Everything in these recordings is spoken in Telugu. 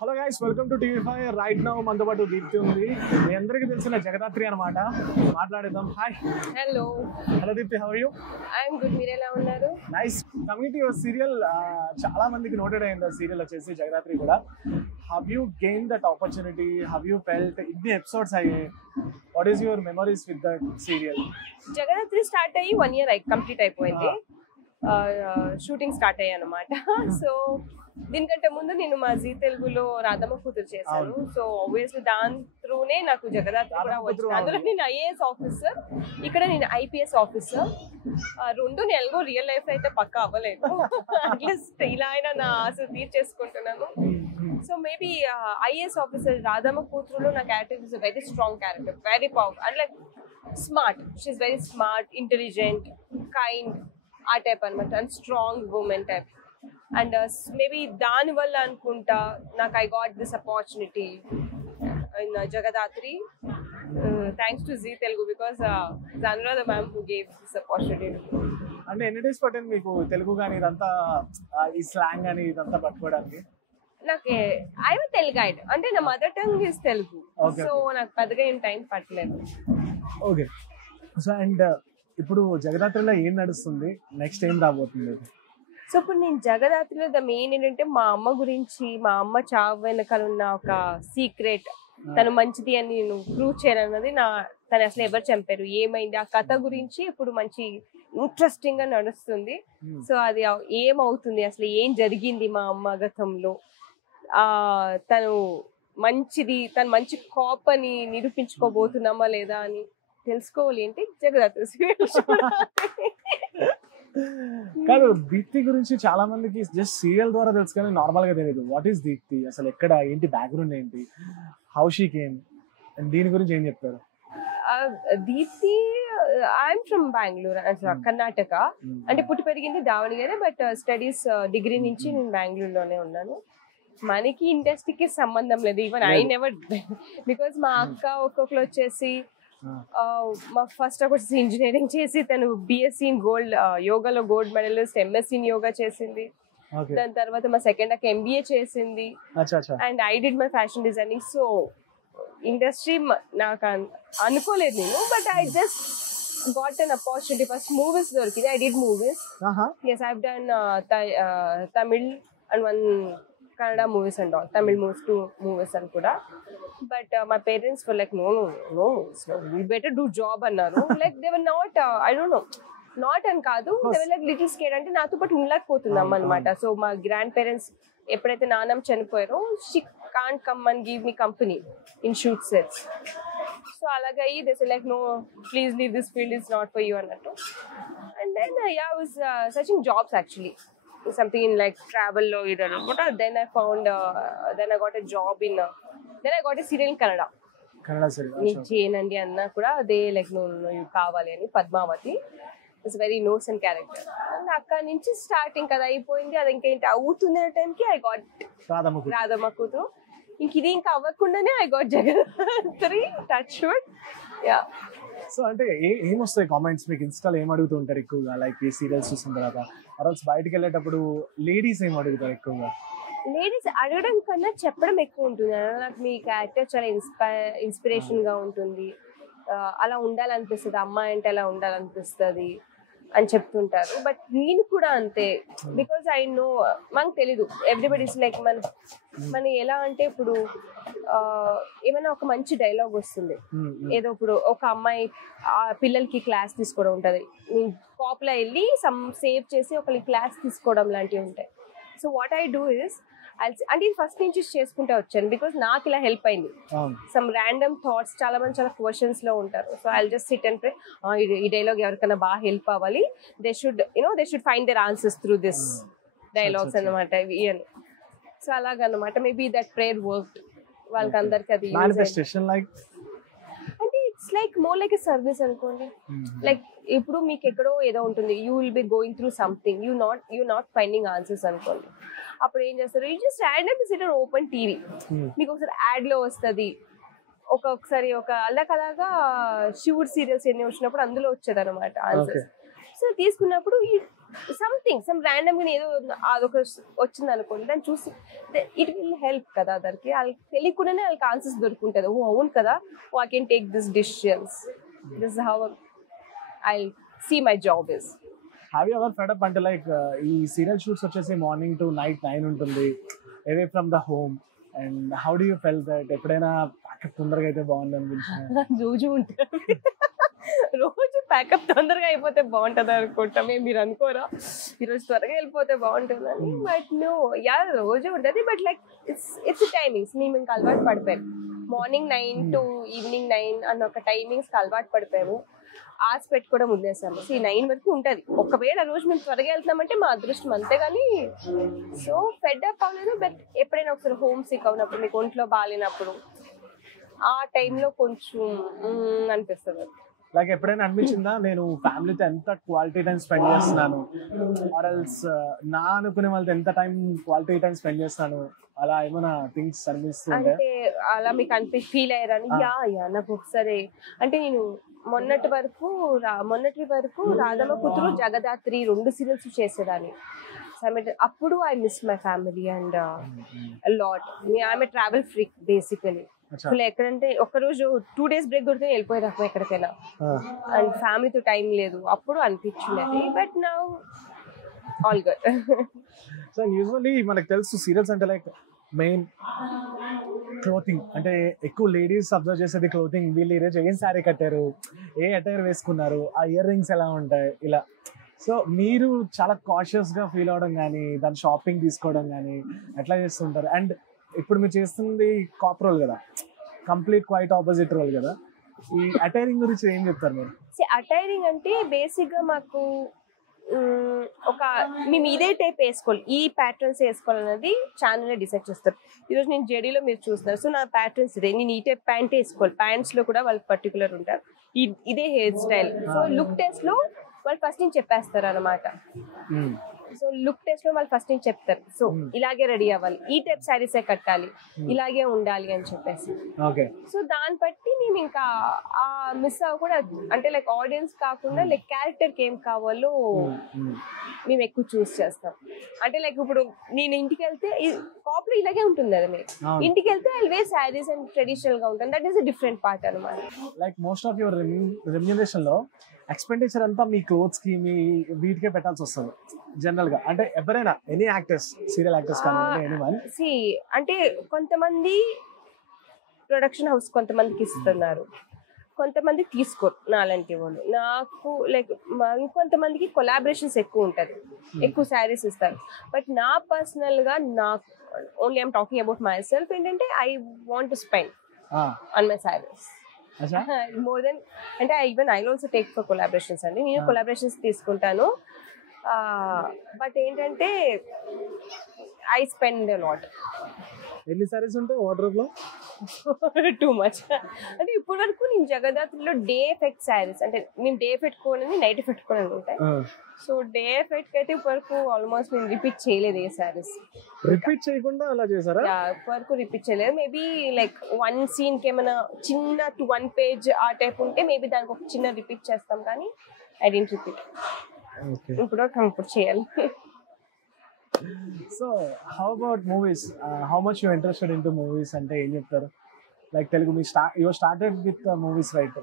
Hello guys, welcome to TV5. Right now మనతో పాటు దీప్తి ఉంది. మీ అందరికీ తెలిసిన జగదాత్రి అనమాట. మాట్లాడేద్దాం. Hi. Hello hello Deepthi, how are you? I'm good. మీరు ఎలా ఉన్నారు? Nice. Coming to your serial, చాలా మందికి నోటెడ్ అయింది ఆ సీరియల్ వచ్చేసి జగదాత్రి కూడా. How you gain that opportunity? How you felt? ఇన్ని ఎపిసోడ్స్ అయ్యాయి. What is your memories with that serial? Jagadhatri start అయ్యి 1 year కంప్లీట్ అయిపోయింది. షూటింగ్ స్టార్ట్ అయ్యాయి అనమాట. సో దీనికంటే ముందు నేను మా జీ తెలుగులో రాధమ్మ కూతురు చేశాను. సో ఆబ్వియస్లీ దాని త్రూనే నాకు జగదాత్రి కూడా వచ్చింది. అందులో నేను ఐఏఎస్ ఆఫీసర్, ఇక్కడ నేను ఐపీఎస్ ఆఫీసర్. రెండు నేను రియల్ లైఫ్ అయితే పక్కా అవ్వలేదు. అట్లీస్ట్ ఇలా అయినా నా ఆశ తీర్చేసుకుంటున్నాను. So maybe IAS officer Radhamma కూతురులో నా character is a very strong character, very powerful and like smart. She's very smart, intelligent, kind, ఆ టైప్ అనమాట. And strong women type. And maybe దాని వల్ల అనుకుంటా నాకు I got this opportunity in Jagadhatri. Thanks to Zee Telugu because Anuradha ma'am who gave this opportunity. అంటే ఎన్ని డేస్ పట్టింది మీకు తెలుగు కానీ ఇదంతా, ఈ స్లాంగ్ కానీ ఇదంతా పట్టుకోవడానికి? నాకు ఐ తెలుగు ఐడ్ అంటే నా mother tongue is Telugu. So నాకు పెద్దగా ఏం టైం పట్టలేదు. ఓకే. సో అండ్ ఇప్పుడు జగదాత్రిలో ఏం నడుస్తుంది, నెక్స్ట్ ఏం రాబోతుంది? సో ఇప్పుడు నేను జగదాత్రిలో ద మెయిన్ ఏంటంటే మా అమ్మ గురించి, మా అమ్మ చావు వెనకాల ఉన్న ఒక సీక్రెట్, తను మంచిది అని నేను ప్రూవ్ చేయాలన్నది తను అసలు ఎవరు చంపారు, ఏమైంది, ఆ కథ గురించి ఇప్పుడు మంచి ఇంట్రెస్టింగ్ గా నడుస్తుంది. సో అది ఏమవుతుంది, అసలు ఏం జరిగింది మా అమ్మ గతంలో, తను మంచి కాప్ అని నిరూపించుకోబోతున్నామా లేదా అని తెలుసుకోవాలి అంటే జగదాత్రి. కాదు, దీప్తి గురించి చాలా మందికి జస్ట్ సీరియల్ ద్వారా తెలుసు కానీ నార్మల్ గా తెలియదు. వాట్ ఈస్ దీప్తి, అసలు ఎక్కడ, ఏంటి బ్యాక్గ్రౌండ్ ఏంటి, హౌ షీ కేమ్, దీని గురించి ఏం చెప్తారు? Deepti I'm from Bengaluru, Karnataka. అంటే పుట్టి పెరిగింది దావణగిరి, బట్ స్టడీస్ డిగ్రీ నుంచి నేను బెంగళూరులోనే ఉన్నాను. మనకి ఇండస్ట్రీకి సంబంధం లేదు. ఈవెన్ ఐ నెవర్, బికాస్ మా అక్క ఒక్కొక్కరు వచ్చేసి మా ఫస్ట్ వచ్చేసి ఇంజనీరింగ్ చేసి తను బిఎస్సీ ఇన్ గోల్డ్, యోగాలో gold medallist, MSc in yoga చేసింది. దాని తర్వాత మా సెకండ్ అక్క ఎంబీఏ చేసింది. And I did my fashion designing. So industry నాకు అనుకోలేదు నేను, but I just got an opportunity. First movies దొరికింది, I did movies. Yes, I have done Tamil and 1 Kannada movies and all, Tamil movies, 2 movies and kuda. But my parents were like, no, so we better do job annaru. Like they were not, I don't know, not and kaadu, they were like little scared. Ante nato pat ఉండలేకపోతున్నాం అన్నమాట. సో మా గ్రాండ్ పేరెంట్స్ ఎప్పుడైతే నాన్నమ్మ చనిపోయారో, she can't come and give me company in shoot sets. So అలాగే they said like, no, please leave this field, it's not for you అన్నట్టు. And then I was searching jobs actually, something in like travel lo either, but then I found then I got a job in then I got a serial in Kannada serial ni cheyanandi anna kuda they like no you kavali ani Padmavati is very innocent character. And akka nunchi starting kada ayipoyindi, adi inka enti avutunna time ki I got Radhamma Kuturu. ఇది ఇంకా అవ్వకుండానే I got Jagadathri, touch wood. Yeah. So అంటే ఏమొస్తాయి కామెంట్స్ మీకు? ఇన్స్టాలో ఏం అడుగుతుంటారు ఎక్కువగా, లైక్ ఈ సీరియల్స్ చూసిన తర్వాత? అరౌన్స్ బయటకు వెళ్ళేటప్పుడు లేడీస్ ఏం అడుగుతారు ఎక్కువగా? లేడీస్ అడగడం కన్నా చెప్పడం ఎక్కువ ఉంటుంది. నాకు మీ క్యారెక్టర్ చాలా ఇన్స్పిరేషన్ గా ఉంటుంది, అలా ఉండాలనిపిస్తుంది, అమ్మాయి అంటే అలా ఉండాలనిపిస్తుంది అని చెప్తుంటారు. బట్ నేను కూడా అంతే, బికాజ్ ఐ నో, మనకు తెలీదు, ఎవ్రీబడీస్ లైక్ మన ఎలా అంటే ఇప్పుడు ఏమైనా ఒక మంచి డైలాగ్ వస్తుంది, ఏదో ఇప్పుడు ఒక అమ్మాయి పిల్లలకి క్లాస్ తీసుకోవడం ఉంటుంది, నేను కాప్లో వెళ్ళి సేవ్ చేసి ఒకరికి క్లాస్ తీసుకోవడం లాంటివి ఉంటాయి. So what I do is, అంటే ఇది ఫస్ట్ నుంచి చేసుకుంటూ వచ్చాను, బికాస్ నాకు ఇలా హెల్ప్ అయింది. సమ్ ర్యాండమ్ థాట్స్, చాలా మంది చాలా క్వశ్చన్స్ లో ఉంటారు. So I just sit and pray, ఈ డైలాగ్ ఎవరికైనా బాగా హెల్ప్ అవ్వాలి, they should find their answers through this dialogues అన్నమాట ఇవి అని. సో అలాగన్నమాట, మేబీ దట్ ప్రేయర్ వర్క్డ్ వాళ్ళకి అందరికి. అది అంటే it's like more like a service అనుకోండి. లైక్ ఇప్పుడు మీకు ఎక్కడో ఏదో ఉంటుంది, you will be going through something, you not finding answers అనుకోండి. అప్పుడు ఏం చేస్తారు, you just random sit and open TV, మీకు ఒకసారి యాడ్ లో వస్తుంది, ఒక్కొక్కసారి ఒక అలాగా శివుడు సీరియల్స్ ఎన్ని వచ్చినప్పుడు అందులో వచ్చేది అనమాట ఆన్సర్స్. సో తీసుకున్నప్పుడు సమ్ ర్యాండమ్ గా ఏదో అదొక వచ్చింది అనుకోండి, దాన్ని చూసి ఇట్ విల్ హెల్ప్ కదా అదరికి. వాళ్ళకి తెలియకుండానే వాళ్ళకి ఆన్సర్స్ దొరుకుంటుంది. ఓ అవును కదా, oh I can take this decisions. This how I see my job is. Have you ever fed up అంటే లైక్ ఈ సీరియల్ షూట్స్ వచ్చేసి మార్నింగ్ టు నైట్ 9 ఉంటుంది, away from the home, and how do you feel that? ఎప్పుడైనా ప్యాకప్ తొందరగా అయితే బాగుంది అనిపించింది? రోజు ఉంటుంది. రోజు ప్యాకప్ తొందరగా అయిపోతే బాగుంటుంది అనుకుంటా. మీరు అనుకోరా ఈరోజు త్వరగా వెళ్ళిపోతే బాగుంటుందని? బట్ నో, యా రోజు ఉంటుంది. But like it's timings. మేము ఇంకా అలవాటు పడిపోయాం. మార్నింగ్ 9 to ఈవినింగ్ 9 అన్న ఒక టైమింగ్స్కి అలవాటు పడిపోయాము. ఆర్స్ పెట్టుకోవడం వదిలేసాము. సో ఈ 9 వరకు ఉంటుంది. ఒకవేళ రోజు మేము త్వరగా వెళ్తామంటే మా అదృష్టం, అంతేగాని సో ఫెడ్ అప్ అవ్వలేదు. బట్ ఎప్పుడైనా ఒకసారి హోమ్ సిక్ అవునప్పుడు, మీకు ఒంట్లో బాగాలేనప్పుడు, ఆ టైంలో కొంచెం అనిపిస్తుంది. లైక్ ఎప్పుడైనా అనిపించిందా నేను ఫ్యామిలీతో ఎంత క్వాలిటీ టైం స్పెండ్ చేస్తున్నాను, ఆర్ ఎల్స్ నా అనుకునే వాళ్ళతో ఎంత టైం క్వాలిటీ టైం స్పెండ్ చేస్తాను, అలా ఏమైనా థింగ్స్ అనిపిస్తుంటే? అంటే అలా మీకు ఫీల్ అయ్యారని? యా నాకు ఒకసారి, అంటే నేను మొన్నటి వరకు రాధమ్మ కూతురు, జగదాత్రి 2 సీరియల్స్ చేసేదాన్ని. అప్పుడు I miss my family and lot. I'm a travel freak basically. ఎక్కడంటే ఒక్కరోజు 2 days బ్రేక్ దొరికితే వెళ్ళిపోయేదాకా ఎక్కడికైనా, అండ్ ఫ్యామిలీతో టైం లేదు. అప్పుడు అనిపించింది. But now all good. So usually మనకు తెలుసు సీరియల్స్ అంటే లైక్ మెయిన్ క్లోతింగ్, అంటే ఎక్కువ లేడీస్ అబ్జర్వ్ చేసేది క్లోతింగ్. వీళ్ళు ఈరోజు ఏం శారీ కట్టారు, ఏ అటైర్ వేసుకున్నారు, ఆ ఇయర్ రింగ్స్ ఎలా ఉంటాయి, ఇలా. సో మీరు చాలా కాషియస్గా ఫీల్ అవడం కానీ, దాని షాపింగ్ తీసుకోవడం కానీ ఎట్లా చేస్తుంటారు? అండ్ ఇప్పుడు మీరు చేస్తుంది కాప్ రోల్ కదా, కంప్లీట్ క్వైట్ ఆపోజిట్ రోల్ కదా. ఈ అటైరింగ్ గురించి ఏం చెప్తారు మీరు? అటైరింగ్ అంటే బేసిక్గా మాకు మేము ఇదే టైప్ వేసుకోవాలి, ఈ ప్యాటర్న్స్ వేసుకోవాలన్నది ఛానల్లో డిసైడ్ చేస్తారు. ఈరోజు నేను జెడీలో మీరు చూస్తున్నారు, సో నా ప్యాటర్న్స్ ఇదే, నేను ఈ టైప్ ప్యాంట్ వేసుకోవాలి. ప్యాంట్స్లో కూడా వాళ్ళు పర్టికులర్ ఉంటారు, ఇదే హెయిర్ స్టైల్. సో లుక్ టెస్ట్లో వాళ్ళు ఫస్ట్ నుంచి చెప్పేస్తారు అనమాట. సో లుక్ టెస్ట్ లో వాళ్ళు ఫస్ట్ నుంచి చెప్తారు, సో ఇలాగే రెడీ అవ్వాలి, ఈ టైప్ శారీసే కట్టాలి, ఇలాగే ఉండాలి అని చెప్పేసి. సో దాన్ని బట్టి మేము ఇంకా మిస్ అవ్వకుండా, అంటే లైక్ ఆడియన్స్ కాకుండా లైక్ క్యారెక్టర్కి ఏం కావాలో మేము ఎక్కువ చూస్ చేస్తాం. అంటే లైక్ ఇప్పుడు నేను ఇంటికి వెళ్తే కాపులో ఇలాగే ఉంటుంది కదా, మీరు ఇంటికి వెళ్తే I wear saris and traditional గా ఉంటుంది. That is a different part అనమాట. Like most of your remuneration లో ఎక్స్పెండిచర్ అంతా మీ క్లోత్స్ కి, మీ వీటికే పెట్టాల్సి వస్తుంది జనరల్ గా. అంటే ఎవరైనా ఎనీ యాక్టర్స్, సీరియల్ యాక్టర్స్ కానీ ఎనీవన్. అంటే కొంతమంది ప్రొడక్షన్ హౌస్ కొంతమందికి ఇస్తున్నారు, కొంతమంది తీసుకోరు నాలాంటి వాళ్ళు. నాకు లైక్ ఇంకొంతమందికి కొలాబరేషన్స్ ఎక్కువ ఉంటుంది, ఎక్కువ శారీస్ ఇస్తారు. బట్ నా పర్సనల్ గా, నాకు only I'm talking about myself, ఏంటంటే I want to spend on my saris more than, అంటే I also take for collaborations అండి. నేను కొలాబరేషన్స్ తీసుకుంటాను. బట్ ఏంటంటే ఐ స్పెండ్ లాట్. ఎన్ని సారీస్ ఉంటాయి వార్డ్రోబ్ లో? Too much. అంటే ఇప్పటి వరకు నేను జగదాత్రిలో డే ఎఫెక్ట్ శారీస్, అంటే నేను డే పెట్టుకోనని నైట్ పెట్టుకోనని ఉంటాయి. సో డే ఎఫెక్ట్ అయితే ఇప్పటివరకు ఆల్మోస్ట్ నేను రిపీట్ చేయలేదు ఏ శారీస్. రిపీట్ చేయకుండా అలా చేశారా? ఇప్పటివరకు రిపీట్ చేయలేదు. మేబీ లైక్ 1 scene కి ఏమైనా చిన్న 1 page ఆ టైప్ ఉంటే మేబీ దానికి ఒక చిన్న రిపీట్ చేస్తాం, కానీ ఐ డెంట్ రిపీట్. ఇప్పుడు చేయాలి. So how about movies? How much you interested in to movies అంటే ఏం చెప్తారు? లైక్ తెలుగు, మీ you started with movies right?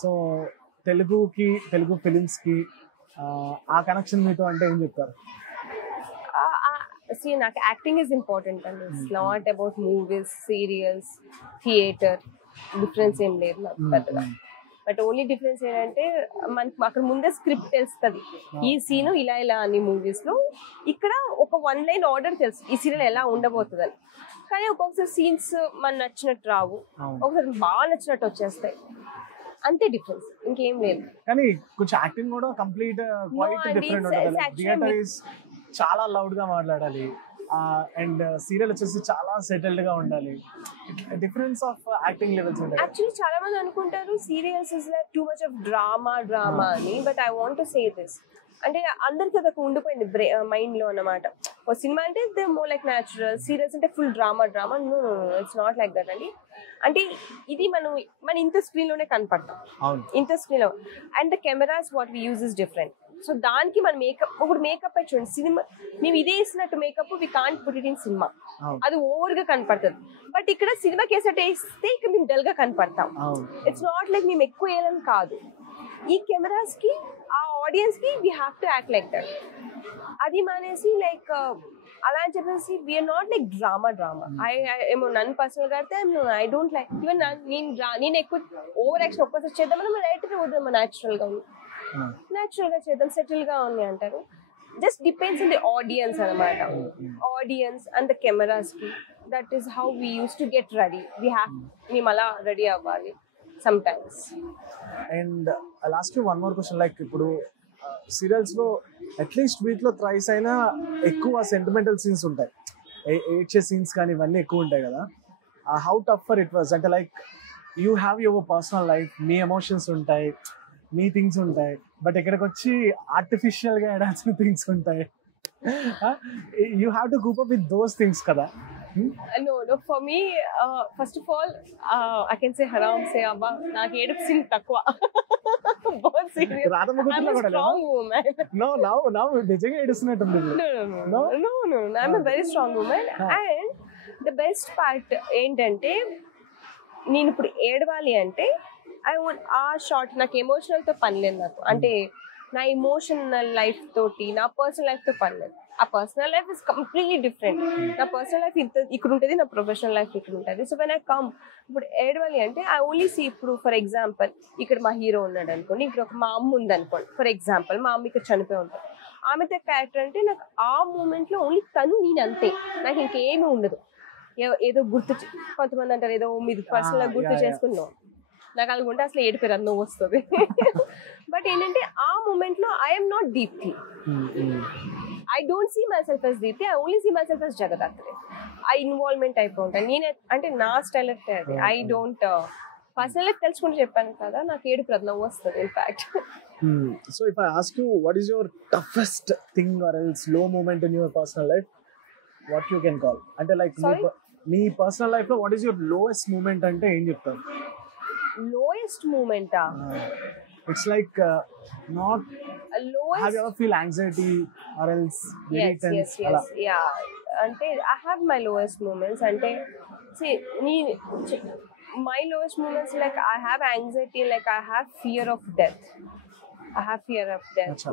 So తెలుగుకి, తెలుగు ఫిలిమ్స్ కి ఆ కనెక్షన్ మీతో అంటే ఏం చెప్తారు? నాకు యాక్టింగ్ ఈజ్ ఇంపార్టెంట్ అండి. It's not about movies, serials, theatre. Difference ఏం లేదు నాకు పెద్దగా. బట్ ఓన్లీ డిఫరెన్స్ ఏంటంటే మనకు అక్కడ ముందే స్క్రిప్ట్ తెలుస్తుంది, ఈ సీన్ ఇలా ఇలా అని. మూవీస్ లో ఇక్కడ ఒక 1 line ఆర్డర్ తెలుసు, ఈ సీరియల్ ఎలా ఉండబోతుంది అని. కానీ ఒక్కొక్కసారి సీన్స్ మన నచ్చినట్టు రావు, ఒకసారి బాగా నచ్చినట్టు వచ్చేస్తాయి. అంతే డిఫరెన్స్, ఇంకేం లేదు. కానీ కొంచెం యాక్టింగ్ కూడా కంప్లీట్ క్వైట్ డిఫరెంట్ ఉంటుంది. థియేటర్ ఇస్ చాలా లౌడ్ గా మాట్లాడాలి, అండ్ సీరియల్ వచ్చేసి చాలా సెటిల్డ్ గా ఉండాలి. డిఫరెన్స్ ఆఫ్ యాక్టింగ్ లెవెల్స్ ఉంటాయి. యాక్చువల్లీ చాలా మంది అనుకుంటారు serials is like too much of drama అని. But I want to say this, అంటే అందరికి అదొక ఉండిపోయింది మైండ్ లో అన్నమాట. ఒక సినిమా అంటే they more like natural, serials అంటే full drama. No, it's not like that అండి. అంటే ఇది మన ఇంత స్క్రీన్ లోనే కనపడతాం, ఇంత స్క్రీన్ లో. And the cameras what we use is different. So దానికి మన మేకప్ ఇప్పుడు మేకప్ చూడండి, సినిమా మేము ఇదే వేసినట్టు makeup we can't put it in cinema, అది ఓవర్ గా కనపడుతుంది. బట్ ఇక్కడ సినిమాకి వేసినట్టు వేస్తే ఇక్కడ మేము డల్ గా కనపడతాం. ఇట్స్ నాట్ లైక్ మేము ఎక్కువ వేయాలని కాదు, ఈ కెమెరాస్ కి ఆ ఆడియన్స్ కి we have to act like that. అది మానేసి లైక్ అలా అని చెప్పేసి వీఆర్ నాట్ లైక్ డ్రామా ఏమో నన్ను పర్సనల్ గా అయితే ఐ డోంట్ లైక్ ఈవెన్ నేను ఎక్కువ ఓవర్ యాక్షన్ ఒక్కసారి చేద్దామని రైటర్ వద్దాం, న్యాచురల్ గా చేద్దాం, సెటిల్ గా ఉంది అంటారు. Just depends on the audience అనమాట, ఆడియన్స్ అండ్ ద కెమెరాస్ కి. That is how we use to get ready. మేము అలా రెడీ అవ్వాలి sometimes. And I'll ask you one more question, like ఇప్పుడు సీరియల్స్ లో అట్లీస్ట్ వీక్ లో థ్రైస్ అయినా ఎక్కువ సెంటిమెంటల్ సీన్స్ ఉంటాయి, ఏడ్చే సీన్స్ కానీ ఇవన్నీ ఎక్కువ ఉంటాయి కదా. హౌ టఫర్ ఇట్ వాజ్ అంటే like you have your personal life, మీ ఎమోషన్స్ ఉంటాయి, మీ థింగ్స్ ఉంటాయి, బట్ ఇక్కడికి వచ్చి ఆర్టిఫిషియల్ గా ఏడాల్సిన థింగ్స్ ఉంటాయి. You have to cope up with those things కదా. No, for me, first of all, I can say haram se abba నాకు ఏడుపు సీన్ తక్కువ. बहुत serious. I'm a strong woman. No, నిజంగా ఏడుస్తున్నట్టుంది. No, I'm a very strong woman. And the best part ఏంటంటే నేను ఇప్పుడు ఏడవాలి అంటే ఐ వాంట్ ఆ షార్ట్, నాకు ఎమోషనల్ తో పని లేదు. నాకు అంటే నా ఎమోషనల్ లైఫ్ తోటి నా పర్సనల్ లైఫ్ తో పని లేదు. ఆ personal life is completely different. నా పర్సనల్ లైఫ్ ఇక్కడ ఉంటుంది, నా ప్రొఫెషనల్ లైఫ్ ఇక్కడ ఉంటుంది. సో వెన్ ఐ కమ్ ఇప్పుడు ఏడవాలి అంటే ఐ ఓన్లీ సీ, ఇప్పుడు ఫర్ ఎగ్జాంపుల్ ఇక్కడ మా హీరో ఉన్నాడు అనుకోండి, ఇక్కడ ఒక మా అమ్మ ఉంది అనుకోండి ఫర్ ఎగ్జాంపుల్, మా అమ్మ ఇక్కడ చనిపోయి ఉంటుంది. ఆమెతో క్యారెక్టర్ అంటే నాకు ఆ మూమెంట్లో ఓన్లీ తను నేను అంతే, నాకు ఇంకేమీ ఉండదు. ఏదో గుర్తు, కొంతమంది అంటారు ఏదో మీరు పర్సనల్ గుర్తు చేసుకున్నావు, నాకు అలాగుంటే అసలు ఏడిపోయారు అన్నో వస్తుంది. బట్ ఏంటంటే ఆ మూమెంట్లో I'm not Deepti, I don't see myself as Deepthi, I only see myself as Jagadhatri. I involvement అయిపోతాను నేను, అంటే నా స్టైల్ అంటే అది. ఐ డోంట్ పర్సనల్ లైఫ్ తెలుసుకుంటూ చెప్పాను కదా, నాకు ఏడు ప్రజ్ఞ వస్తుంది in fact. So if I ask you what is your toughest thing or else low moment in your personal life, what you can call అంటే like మీ పర్సనల్ లైఫ్ లో what is your lowest moment అంటే ఏం చెప్తారు? Lowest moment it's like not lowest, have you ever feel anxiety or else very tense? Yes. Yeah, ante I have my lowest moments. Ante see my lowest moments, like I have anxiety, like I have fear of death.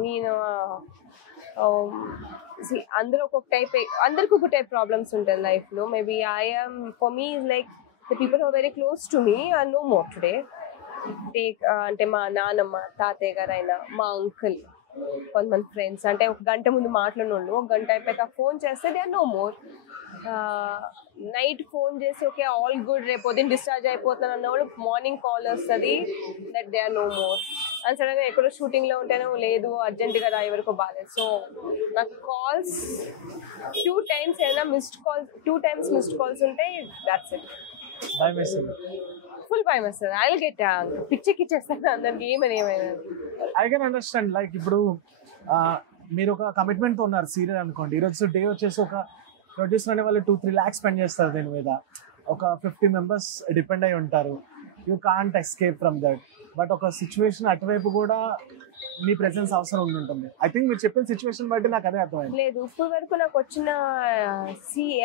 నేను see అందరూ ఒక్కొక్క టైప్, అందరికి ఒక టైప్ ప్రాబ్లమ్స్ ఉంటాయి లైఫ్ లో. Maybe for me is like the people who are very close to me are no more today. అంటే మా నాన్నమ్మ, తాతయ్య గారు అయినా, మా అంకుల్, కొంతమంది ఫ్రెండ్స్, అంటే ఒక గంట ముందు మాట్లాడిన వాళ్ళు ఒక గంట అయిపోయాక ఫోన్ చేస్తే they are no more. Night phone చేసి ఓకే ఆల్ గుడ్, రేపు పొద్దున్న డిశ్చార్జ్ అయిపోతున్నాను అన్నవాళ్ళు మార్నింగ్ కాల్ వస్తుంది that they are no more. And సడన్గా ఎక్కడో షూటింగ్లో ఉంటేనో లేదు అర్జెంట్ గా ఎవరికో బాగాలేదు. సో నాకు కాల్స్ 2 times అయినా two times మిస్డ్ కాల్స్ ఉంటాయి, దాట్స్ ఇట్. ఫుల్ భయం వస్తుంది. ఐ విల్ గెట్ పిచ్చెక్కిచ్చేస్తాను అందరికి ఏమైనా. I can understand. లైక్ ఇప్పుడు మీరు ఒక కమిట్మెంట్ తో ఉన్నారు సీరియల్ అనుకోండి, ఈరోజు డే వచ్చేసి ఒక ప్రొడ్యూసర్ అనే వాళ్ళు 2-3 lakhs స్పెండ్ చేస్తారు దీని మీద, ఒక 50 members డిపెండ్ అయి ఉంటారు. You can't escape from that. But ఒక సిచ్యువేషన్ అటువైపు కూడా మీ ప్రెసెన్స్ అవసరం ఉంటుంది. ఐ థింక్ మీరు చెప్పిన సిచ్యువేషన్ బట్టి నాకు అదే అర్థమైంది. లేదు ఇప్పుడు వరకు నాకు వచ్చిన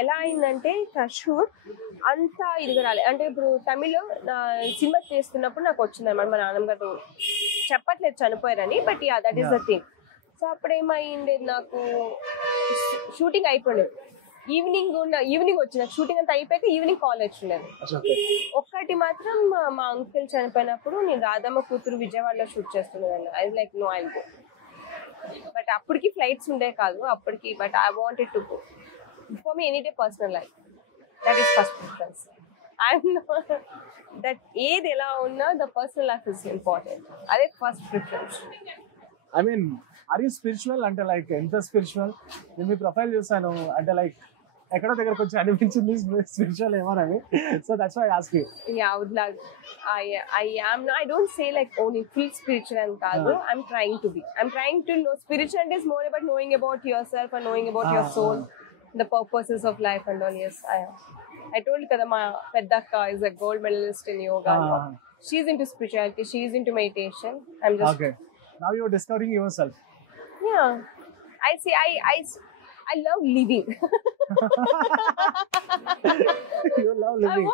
ఎలా అయిందంటే కషూర్ అంతా ఇదిగా రాలేదు. అంటే ఇప్పుడు తమిళ్ సినిమా చేస్తున్నప్పుడు నాకు వచ్చింది అనమాట, మా నాన్నగారు చెప్పట్లేదు చనిపోయారని, but yeah that is the thing. So అప్పుడు ఏమైంది, నాకు షూటింగ్ అయిపోలేదు, ఈవినింగ్ వచ్చిన షూటింగ్ అంతా అయిపోయాక ఈవినింగ్ కాల్ వచ్చిండేది. ఒక్కటి మాత్రం మా అంకుల్ చనిపోయినప్పుడు నేను రాధమ్మ కూతురు విజయవాడలో షూట్ చేస్తున్నాను. I like no I go, but అప్పటికి ఫ్లైట్స్ ఉండే కాదు అప్పటికి, but I wanted to go. For me any day personal life, that is first preference. That ఏది ఎలా ఉన్నా the personal life is important, అదే first preference. I mean are you spiritual? అంటే లైక్ ఎంత స్పిరిచువల్? నేను మీ ప్రొఫైల్ చూసాను, అంటే లైక్ ఎక్కడో దగ్గర కొంచెం అనిపించింది స్పిరిచువల్ ఏమోనని. So that's why I ask you. Yeah, I would like I don't say like only full spiritual and kaadu. I'm trying to know. Spirituality is more about knowing about yourself and knowing about your soul, the purposes of life and all. Yes, I told kada ma peddakka is a gold medalist in yoga. She's into spirituality, she's into meditation. I'm just okay. Now you're discovering yourself. Yeah. I see. I love living. You love living.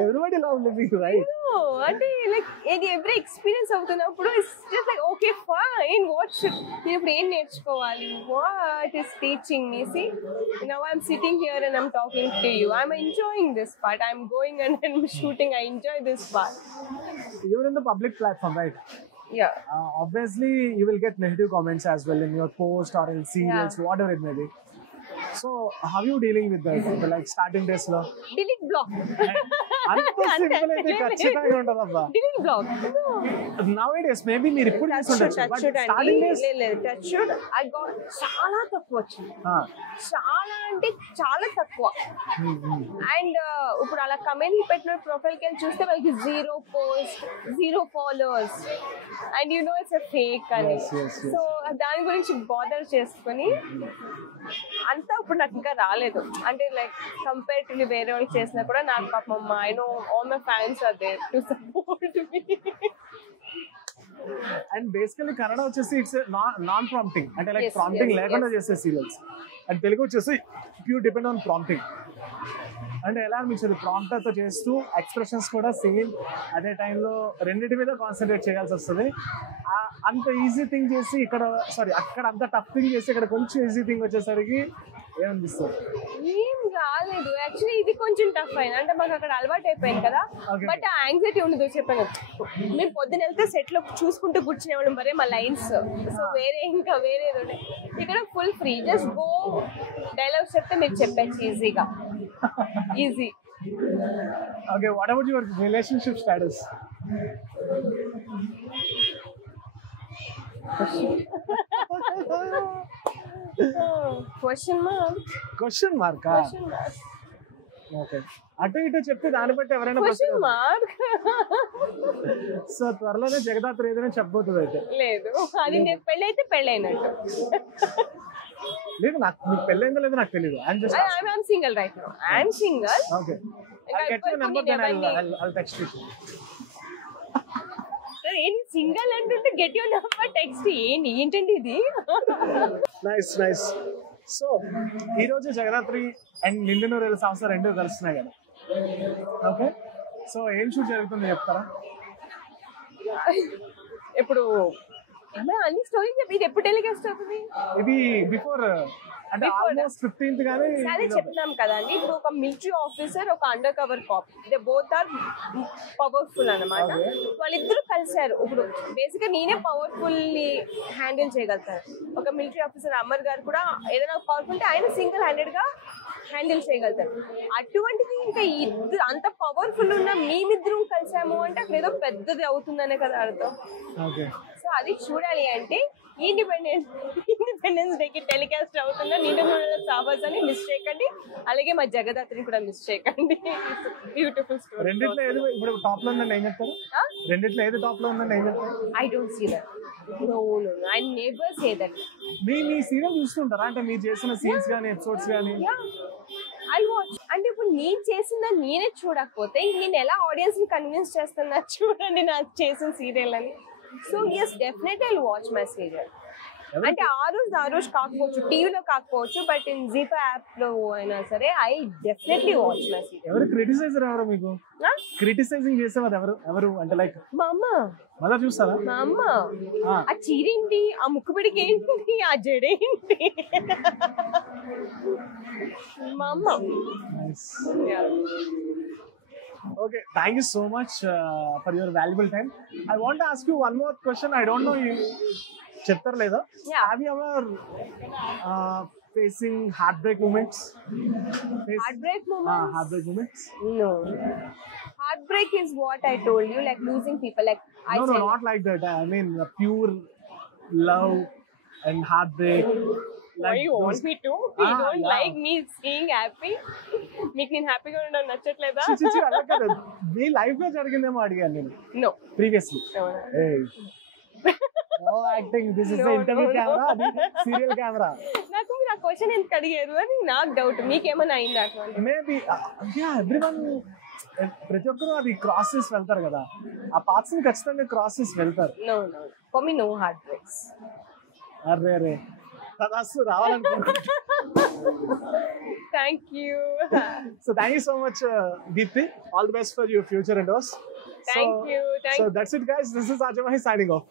Everybody love living, right? No, అంటే లైక్ ఇది ఎవ్రీ ఎక్స్పీరియన్స్ అవుతున్నప్పుడు it's just like okay fine what should నేను ఇప్పుడు ఏం నేర్చుకోవాలి what is teaching me see now I'm sitting here and I'm talking to you I'm enjoying this part I'm going and I'm shooting I enjoy this part. You're in the public platform, right? Yeah. Obviously you will get negative comments as well in your post or in serials, whatever it may be. So how are you dealing with that? Like starting days lo Delete block. అంత సింపుల్ అయితే ఖచ్చితంగా ఉంటదబ్బా. Delete block. Nowadays maybe మీరు ఇప్పుడు చేస్తుండొచ్చు but starting days లేదు టచ్ షుడ్ ఐ గాట్ చాలా తక్కువ వచ్చింది. చాలా అంటే చాలా తక్కువ. అండ్ ఇప్పుడు అలా కమెంట్ పెట్టిన ప్రొఫైల్ కి చూస్తే వాళ్ళకి 0 post 0 followers and you know it's a fake అని. సో దాని గురించి బాదర్ చేసుకొని అంతా ఇప్పుడు నాకు ఇంకా రాలేదు. అంటే లైక్ కంపేరిటివ్లీ వేరే వాళ్ళు చేసినా కూడా నాకు పాపం I know all my fans are there to support me. And basically Kannada వచ్చేసి ఇట్స్ నాన్ ప్రాంప్టింగ్ అంటే లైక్ ప్రాంప్టింగ్ లేకుండా చేసే సీరియల్స్. అండ్ తెలుగు వచ్చేసి ప్యూర్ డిపెండ్ ఆన్ ప్రాంప్టింగ్. అంటే ఎలా అనిపించదు ప్రాంప్టర్తో చేస్తూ ఎక్స్ప్రెషన్స్ కూడా సేమ్ అదే టైంలో రెండింటి మీద కాన్సన్ట్రేట్ చేయాల్సి వస్తుంది. అంత ఈజీ థింగ్ చేసి ఇక్కడ అక్కడ అంత టఫ్ థింగ్ చేసి ఇక్కడ కొంచెం ఈజీ థింగ్ వచ్చేసరికి ఏమనిపిస్తుంది? ఏం రాలేదు యాక్చువల్లీ. ఇది కొంచెం టఫ్ అయింది అంటే మాకు అక్కడ అలవాటు అయిపోయింది కదా. బట్ ఆ యాంగ్జైటీ ఉండదు. చెప్పాను మేము పొద్దున వెళ్తే సెట్ లో చూసుకుంటూ కూర్చునేవాళ్ళం మరే మా లైన్స్. సో ఇంకా వేరేది ఉండే ఇక్కడ full free just go dialogues చెప్తే మీరు చెప్పచ్చు ఈజీగా easy. Okay what about your relationship status? Question mark. Okay అటు ఇటు చెప్తే దాన్ని బట్టి ఎవరైనా సో త్వరలోనే జగదాత్రి ఏదైనా చెప్పబోతుంది అయితే. లేదు అది పెళ్ళి అయితే పెళ్ళైనట్టు. లేదు నాకు మీకు పెళ్ళైందో లేదో నాకు తెలియదు. I'm single right now. I'm single. Okay I'll get your number then I'll text you. ఏంటి సింగిల్ అంటుంటే గెట్ యువర్ నంబర్ టెక్స్ట్ ఏంటండి ఇది? Nice nice. సో ఈ రోజు జగదాత్రి అండ్ నిండునూరేళ్ళ సంస్థ రెండు కలుస్తున్నాయి కదా. ఓకే సో ఏం షూట్ జరుగుతుంది చెప్తారా? ఇప్పుడు అన్ని స్టోరీస్ చెప్పి ఇది ఎప్పుడు టెలికాస్ట్ అవుతుంది? ఇది బిఫోర్ అంటే ఆల్మోస్ట్ 15th గానీ అదే చెప్తున్నాం కదండి. ఇప్పుడు ఒక మిలిటరీ ఆఫీసర్ ఒక undercover cop they both are powerful అన్నమాట. వాళ్ళిద్దరు కలిసారు. ఇప్పుడు బేసిక్ గా నేనే పవర్ఫుల్ ని హ్యాండిల్ చేయగలుగుతాను. ఒక మిలిటరీ ఆఫీసర్ అమర్ గారు కూడా ఏదైనా పవర్ఫుల్ ఉంటే ఆయన సింగిల్ హ్యాండెడ్ గా హ్యాండిల్ చేయగలుగుతారు. అటువంటిది ఇంకా ఇద్దరు అంత పవర్ఫుల్ ఉన్న మేమిద్దరం కలిసాము అంటే అక్కడ ఏదో పెద్దది అవుతుందనే కదా అర్థం. సో అది చూడాలి అంటే ఇండిపెండెన్స్ డేకి టెలికాస్ట్ అవుతుందా నిండునూరేళ్ళ సావాస్ అని మిస్ చేయకండి. అలాగే మా జగదాత్రిని కూడా మిస్ చేయకండి. Beautiful story. రెండిట్లో ఏది ఇప్పుడు టాప్ లో ఉందని ఏం చెప్తారు? రెండిట్లో ఏది టాప్ లో ఉందని ఏం చెప్తారు? I don't see that. No, I never say that. మీ సీరియల్ చూస్తుంటారా? అంటే మీరు చేసిన సీన్స్ గానీ ఎపిసోడ్స్ గానీ? I watch. అంటే ఇప్పుడు నేను చేసిందా నేనే చూడకపోతే నేను ఎలా ఆడియన్స్ ని కన్విన్స్ చేస్తున్నా చూడండి నాకు చేసిన సీరియల్ అని. So yes definitely I'll watch my serial. అంటే ఆ రోజు కాకపోవచ్చు, టీవీలో కాకపోవచ్చు, బట్ ఇన్ జీపా యాప్ లో అయినా సరే I definitely watch my serial. ఎవరు క్రిటిసైజర్ ఎవరు మీకు? క్రిటిసైజింగ్ చేసేవారు ఎవరు అంటే లైక్ మా అమ్మ. మళ్ళా చూస్తారా? మా అమ్మ ఆ చీరేంటి, ఆ ముక్కుబడికి ఏంటి, ఆ జడేంటి, మా అమ్మ. Okay, thank you so much for your valuable time. I want to ask you one more question. I don't know you చెప్తారు లేదా? Have you ever facing heartbreak moments? Heartbreak moments? Heartbreak moments? No. Heartbreak is what I told you, like losing people. Like no, not like that. I mean pure love and heartbreak. Why you want me to? You don't like me being happy? మీకు నేను హ్యాపీగా ఉండడం నచ్చట్లేదా? అలా కాదు, మీ లైఫ్ లో జరిగిందేమో అడిగాను నేను. No. Previously. No acting. This is the interview camera. Serial camera. నాకు మీరు ఆ క్వశ్చన్ ఎందుకు అడిగారు అని నాకు డౌట్. మీకేమైనా అయిందా? మేబీ ఎవ్రీవన్ ప్రతి ఒక్కరు అది క్రాస్ చేసి వెళ్తారు కదా, ఆ పార్ట్స్ ని ఖచ్చితంగా క్రాస్ చేసి వెళ్తారు. No. For me no heartbreaks. అరే రే తదాస్తు రావాలనుకుంటున్నా. Thank you. So thank you so much, Deepthi. All the best for your future endeavors. Thank you. So that's it, guys. This is Ajay Mahi signing off.